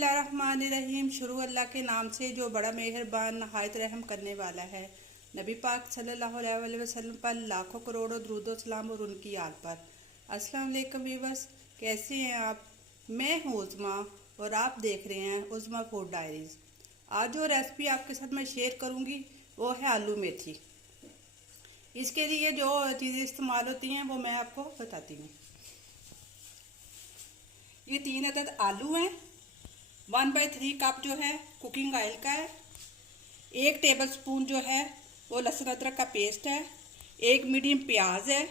बिस्मिल्लाहिर्रहमानिर्रहीम। शुरू अल्लाह के नाम से जो बड़ा मेहरबान नहायत रहम करने वाला है। नबी पाक सल्लल्लाहु अलैहि वसल्लम पर लाखों करोड़ों दरूद सलाम और उनकी याद पर। अस्सलाम वालेकुम व्यूअर्स, कैसे हैं आप? मैं हूँ उज़मा और आप देख रहे हैं उज़मा फूड डायरीज़। आज जो रेसिपी आपके साथ मैं शेयर करूँगी वो है आलू मेथी। इसके लिए जो चीज़ें इस्तेमाल होती हैं वो मैं आपको बताती हूँ। ये 3 अदद आलू हैं, 1/3 कप जो है कुकिंग ऑयल का है, 1 टेबलस्पून जो है वो लहसुन अदरक का पेस्ट है, 1 मीडियम प्याज है,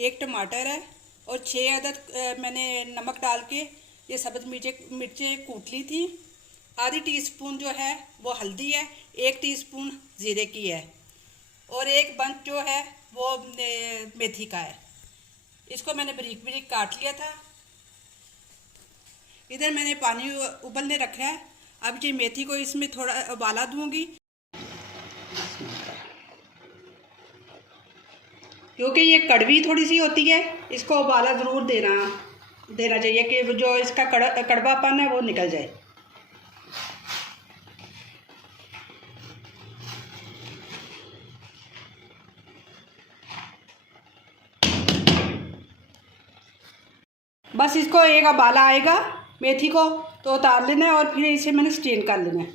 1 टमाटर है और 6 अदद मैंने नमक डाल के ये सब्ज़ मिर्चें कूट ली थी। आधी टीस्पून जो है वो हल्दी है, 1 टीस्पून ज़ीरे की है और 1 बंच जो है वो मेथी का है। इसको मैंने बारीक बारीक काट लिया था। इधर मैंने पानी उबलने रखा है। अब ये मेथी को इसमें थोड़ा उबाला दूंगी, क्योंकि ये कड़वी थोड़ी सी होती है। इसको उबाला ज़रूर देना चाहिए कि जो इसका कड़वापन है वो निकल जाए। बस इसको एक उबाला आएगा मेथी को तो उतार लेना है और फिर इसे मैंने स्टेन कर लेना है।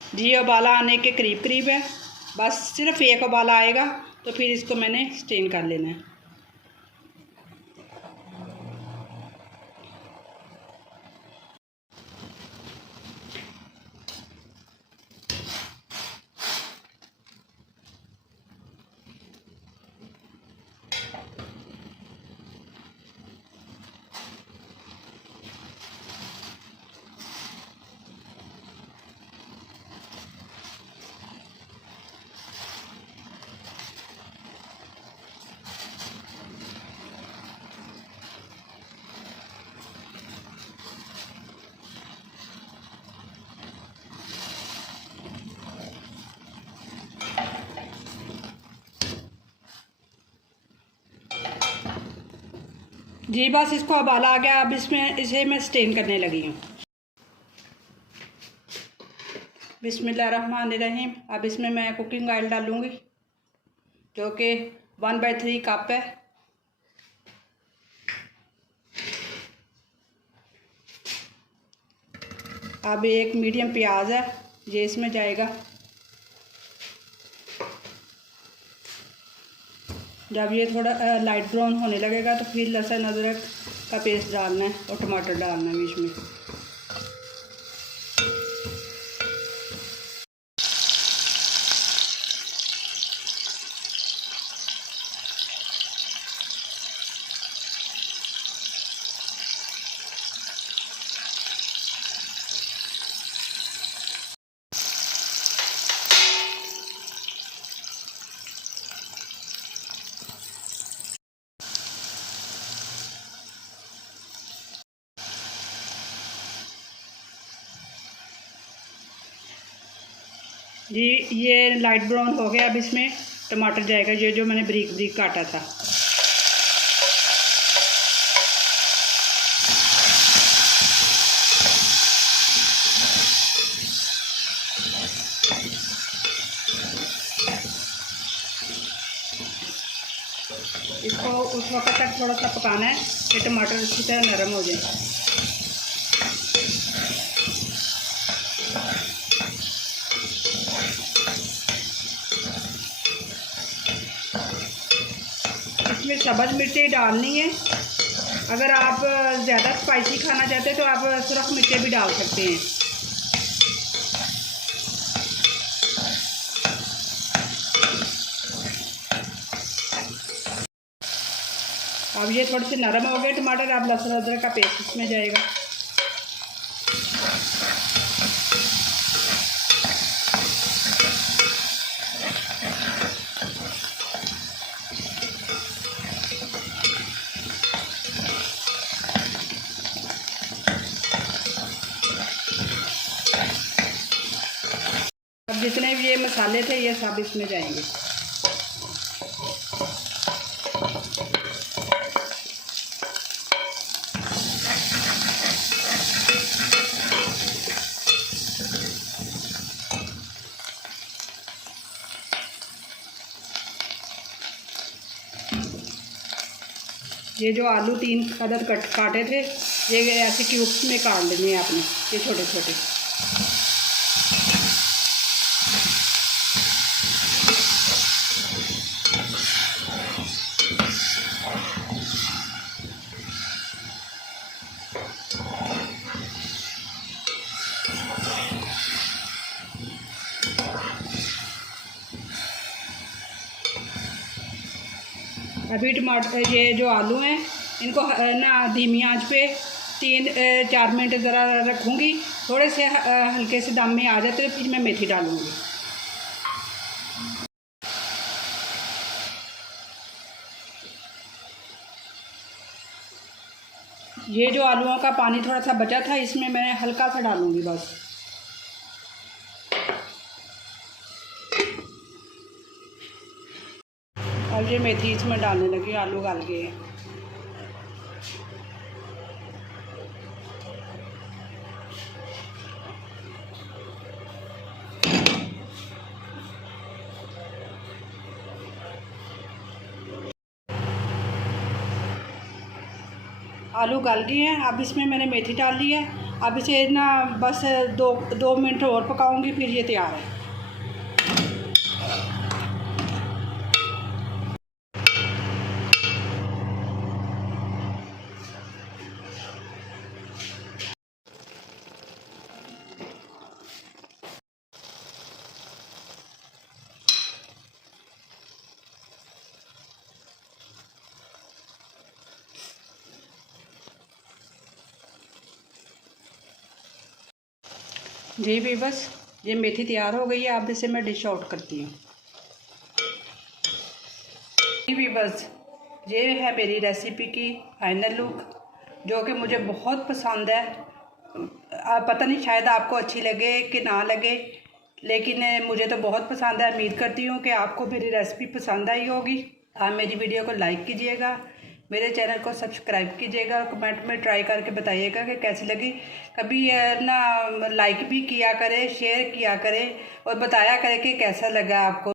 जी उबाला आने के करीब करीब है, बस सिर्फ एक उबाला आएगा तो फिर इसको मैंने स्टेन कर लेना है। जी बस इसको उबाला आ गया। अब इसे मैं स्टेन करने लगी हूँ। बिस्मिल्लाहिर्रहमानिर्रहीम। अब इसमें मैं कुकिंग ऑयल डालूँगी जो कि 1/3 कप है। अब 1 मीडियम प्याज है, ये इसमें जाएगा। जब ये थोड़ा लाइट ब्राउन होने लगेगा तो फिर लहसुन अदरक का पेस्ट डालना है और टमाटर डालना है बीच में। जी ये लाइट ब्राउन हो गया। अब इसमें टमाटर जाएगा, ये जो मैंने बारीक बारीक काटा था। इसको उस वक्त तक थोड़ा सा पकाना है कि टमाटर अच्छी तरह नरम हो जाए। इसमें सब्ज़ मिर्चें डालनी है। अगर आप ज़्यादा स्पाइसी खाना चाहते हैं तो आप सुरख मिर्चें भी डाल सकते हैं। अब ये थोड़े से नरम हो गए टमाटर। अब लहसुन अदरक का पेस्ट इसमें जाएगा। अब जितने भी ये मसाले थे ये सब इसमें जाएंगे। ये जो आलू 3 अदद काटे थे, ये ऐसे क्यूब्स में काट लेने हैं आपने, ये छोटे छोटे। अभी टमाटर, ये जो आलू हैं इनको ना धीमी आंच पे 3-4 मिनट ज़रा रखूँगी। थोड़े से हल्के से दम में आ जाते हैं, फिर मैं मेथी डालूँगी। ये जो आलूओं का पानी थोड़ा सा बचा था, इसमें मैं हल्का सा डालूँगी बस। अब ये मेथी इसमें डालने लगी, आलू गल गए हैं। आलू गल गए हैं, अब इसमें मैंने मेथी डाल ली है। अब इसे ना बस 2 मिनट और पकाऊंगी, फिर ये तैयार है। जी भी बस ये मेथी तैयार हो गई है। अब इसे मैं डिश आउट करती हूँ। जी भी बस ये है मेरी रेसिपी की फाइनल लुक, जो कि मुझे बहुत पसंद है। पता नहीं शायद आपको अच्छी लगे कि ना लगे, लेकिन मुझे तो बहुत पसंद है। उम्मीद करती हूँ कि आपको मेरी रेसिपी पसंद आई होगी। आप मेरी वीडियो को लाइक कीजिएगा, मेरे चैनल को सब्सक्राइब कीजिएगा, कमेंट में ट्राई करके बताइएगा कि कैसी लगी। कभी ना लाइक भी किया करें, शेयर किया करें और बताया करें कि कैसा लगा आपको।